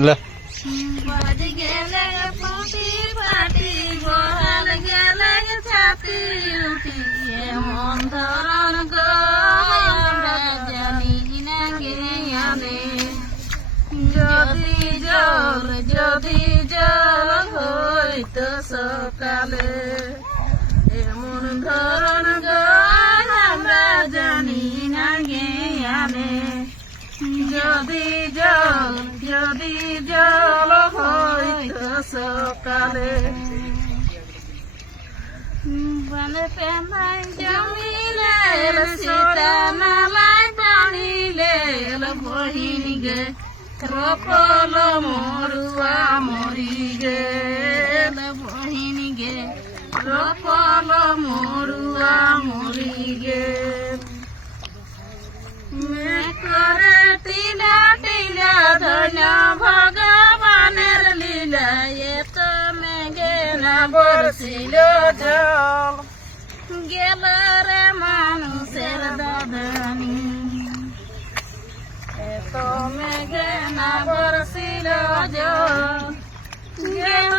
লে বাড়ি গেলে পুটি পাটি বহাল গেলে ছাতি উঠি এমন ধরন গো আমরা জানি না কে আনে যদি জল হইতো সকালে এমন ধরন গো আমরা জানি না কে আনে যদি জল হইতো সকালে বলে পেমাই জমিলে সীতা নালায় পানিলে বহিন গে রপল মরুয়া মরি গে বহিন গে রপল মরুয়া মরি গে করে টিলা টিলা ধন্য ভগবানের লীলা এত মেঘে না বর্ষিল জল গেল রে মানুষের দাদানি এত মেঘে না বর্ষিল জল গেল